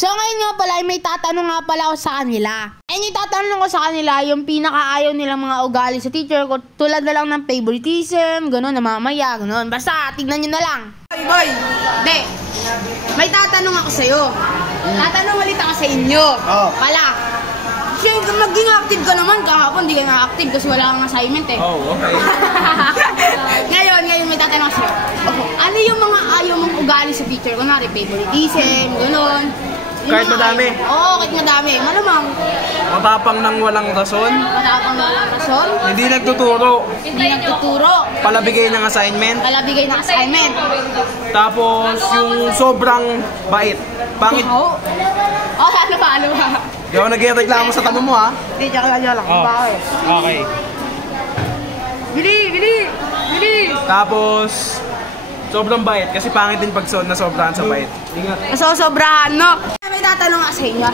So ngayon nga pala, may tatanong nga pala ako sa kanila. And yung tatanong ko sa kanila, yung pinakaayaw nilang mga ugali sa teacher ko, tulad na lang ng favoritism, gano'n, namamaya, gano'n. Basta, tignan nyo na lang. Boy, de, may tatanong ako sa'yo. Tatanong ulit ako sa inyo. Pala. Siyempre, maging active ka naman. Kahapon, di ka na-active kasi wala kang assignment eh. Oh, okay. Ngayon, may tatanong ako sa'yo. Ano yung mga ayaw mong ugali sa teacher? Kunwari, favoritism, gano'n. Kahit madami? Oo, kahit madami. Malamang. Matapang ng walang rason? Matapang ng walang rason? Hindi nagtuturo? Hindi nagtuturo. Palabigay ng assignment? Palabigay ng assignment. Tapos yung sobrang bait. Pangit. Oo. Oh, ano ba? Di ako nag-reklamo sa tanong mo ha? Hindi, tsaka lang. Oh. Bakit? Okay. Bili! Tapos, sobrang bait. Kasi pangit din pag nasobrahan sa bait. Ingat. Sobrahan, no? May tatanong nga sa inyo.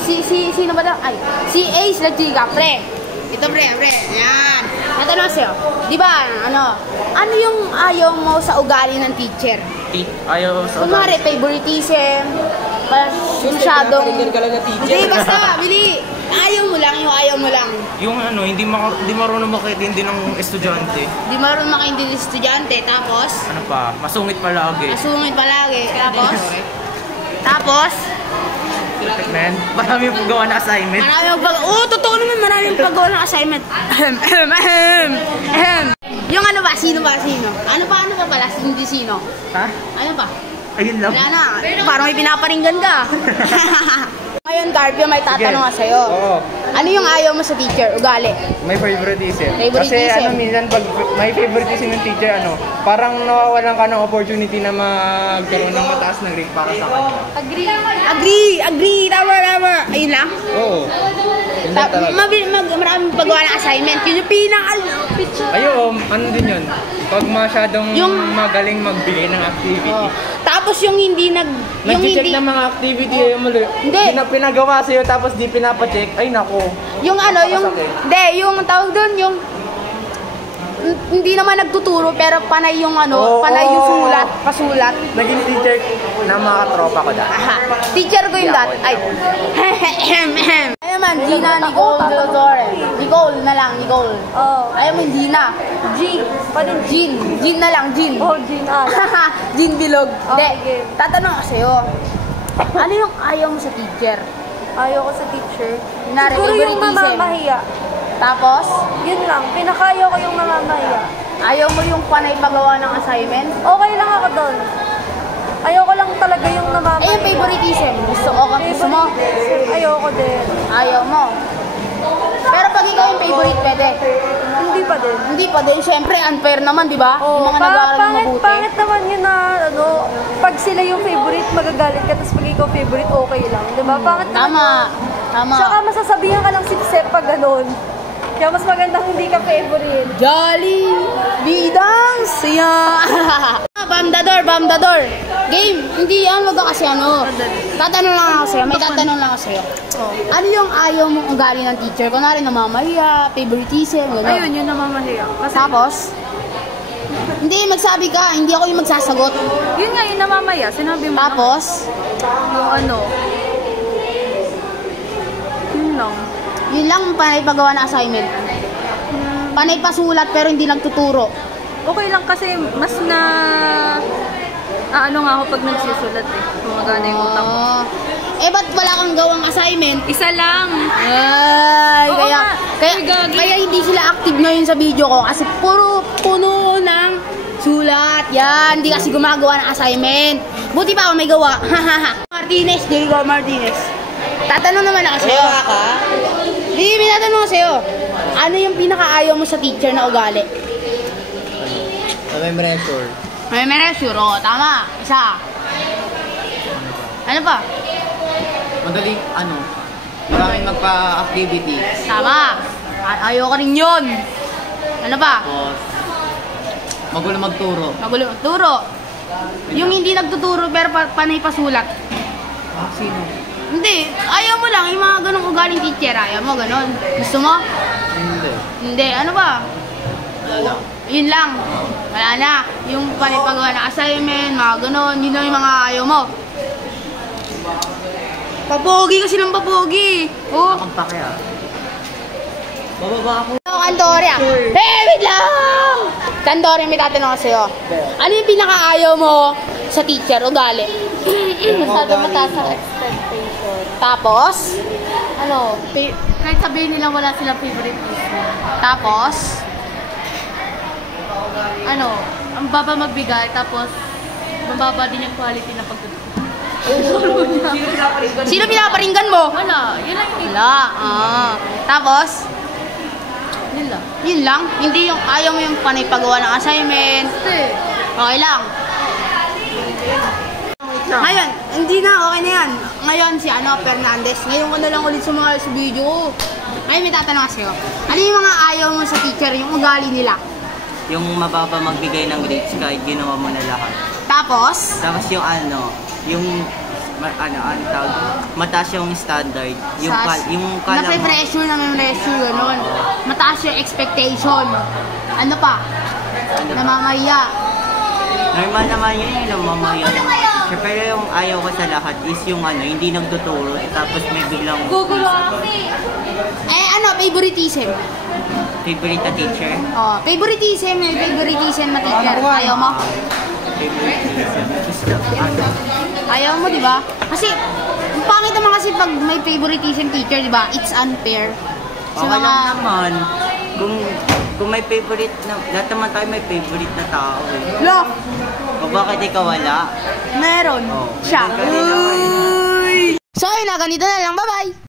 Sino ba daw? Ay, si Ace Lagiga, pre. Ito, pre. Yan. Tatanong sa'yo. Di ba, ano yung ayaw mo sa ugali ng teacher? Ayaw sa kunwari, favoritism, masyadong... Hindi, basta, bili. Ayaw mo lang. Yung hindi marunong makitindi ng estudyante. Hindi marunong makitindi ng estudyante, tapos? Ano pa? Masungit palagi. Tapos? Man, marami pong gawa na assignment. Totoo naman, marami paggawa ng assignment. Yung sino ba? Ano pa pala? Hindi sino? Ha? Ano pa? Ayun lang. Wala na. Parang may pinaparinggan ka. Ngayon, Carpio, may tatanong nga sa'yo. Oo. Ano yung ayaw mo sa teacher? Ugali? May favoritism. Favoritism. Kasi minsan pag may favoritism ng teacher, parang nawawalan ka ng opportunity na magkaroon ng mataas na grade para sa kanya. Agree. Tama. Ayun lang? Oo. Maraming paggawa ng assignment. Yun yung pinaka-picture. Ano din yun? Pag masyadong magaling magbigay ng activity. Tapos yung hindi Nag-check ng mga activity, hindi na pinagawa sa'yo tapos di pinapacheck, ay nako. Yung tawag doon, yung hindi naman nagtuturo pero panay yung panay yung pasulat. Naging teacher na mga katropa ko dati. Teacher ko yung dati. Ay. Ay naman, Gina Nicole de la Torre. Nicole na lang, Nicole. Ayaw mo yung Gina. Jean na lang, Jean. Jean Bilog. Hindi, tatanong ako sa'yo. Ano yung ayaw mo sa teacher? Ayaw ko sa teacher. Siguro yung namamahiya. Tapos? Yun lang, pinakayaw ko yung namamahiya. Ayaw mo yung panay paggawa ng assignment? Okay lang ako doon. Ayaw ko lang talaga yung namamahiya. Yung favoritism. Gusto mo? Ayoko din. Ayaw mo? Pero pag ikaw yung favorite, pwede? Hindi pa din. Siyempre, unfair naman, di ba? Yung mga nag-aaral na mabuti. Pangit naman yun na, pag sila yung favorite, magagalit ka, tapos pag ikaw favorite, okay lang. Di ba? Pangit naman. Tama. Saka masasabihan ka lang sipsep pag ganun. Kaya mas magandang hindi ka favorite. Jolly! Bidang siya! Bam the door! Game! Hindi yan, wag kasi Tatanong lang ako sa'yo. May tatanong lang ako sa'yo. Ano yung ayaw mong ugali ng teacher? Kunwari namamahiya, favoritism, gano'n. Ayun, yun namamahiya. Tapos? Hindi, magsabi ka. Hindi ako yung magsasagot. Yun nga, yung namamahiya. Sinabi mo. Tapos? Yun lang. Yun lang, panay paggawa ng assignment. Panay pasulat pero hindi nagtuturo. Okay lang kasi mas na... nga ako pag nagsusulat Gumagana yung utak ko. Ba't wala kang gawang assignment? Isa lang. Ay, kaya hindi sila active ngayon sa video ko kasi puno ng sulat. Yan, hindi kasi gumagawa ng assignment. Buti pa ako may gawa. Jericho Martinez. Tatanong naman ako sa'yo. Hindi, may tatanong ako sa'yo. Ano yung pinakaayaw mo sa teacher na ugali? May measure. May measure, tama. Isa. Ano pa? Madaling, maraming magpa-activity. Tama. Ayaw ka rin yun. Ano pa? Tapos, magulo magturo. Yung hindi nagtuturo pero panay pasulat. Sino? Hindi. Ayaw mo lang. Yung mga ganong ugaling teacher. Ayaw mo, ganon. Gusto mo? Hindi. Ano ba? Wala. Yun lang. Wala na. Yung panipagawa ng assignment, mga ganon. Yun lang yung mga ayaw mo. Papogi kasi ng papogi. Oh. Akong pake ah. Bababa ako. Kandori ah. Hey, wait lang! Kandori, may tatanong ako sa'yo. Ano yung pinakaayaw mo sa teacher? Ugali. Masyado mataas ang expectation. Tapos? Ano, kahit sabihin nilang wala silang favorite teacher. Tapos? Ano, ang baba magbigay, tapos mababa din yung quality na pagtuturo. Sino pinaparinggan mo? Wala, yun lang yung Wala. Ah. Tapos? nila. Yun lang? Hindi yung ayaw mo yung panay paggawa ng assignment? Kasi, Okay lang. Ngayon, hindi na, okay na yan. Ngayon si Fernandez. Ngayon ko na lang ulit sumali sa video. Ngayon may tatanong sa'yo. Ano yung mga ayaw mo sa teacher, yung ugali nila? Yung mababa magbigay ng grades kahit ginawa mo na lahat. Tapos? Tapos yung tawag, mataas yung standard. Yung kala mo, Nape-pressure, gano'n. Mataas yung expectation. Ano pa? Namamaya. normal naman yun yung namamaya. Pero yung ayaw ko sa lahat is yung hindi nagtuturo tapos may biglang Favoritism? favorite na teacher. Oh, favoritism na teacher. Ayaw mo? Ayaw mo, di ba? Kasi, ang pangit naman kasi pag may favoritism teacher, di ba? It's unfair. Okay lang naman. Kung may favorite na, lahat naman tayo may favorite na tao eh. Lo! O bakit ikaw wala? Meron. Oh, Siya. ganun ka rin naman. So, yun na. Ganito na lang. Bye-bye!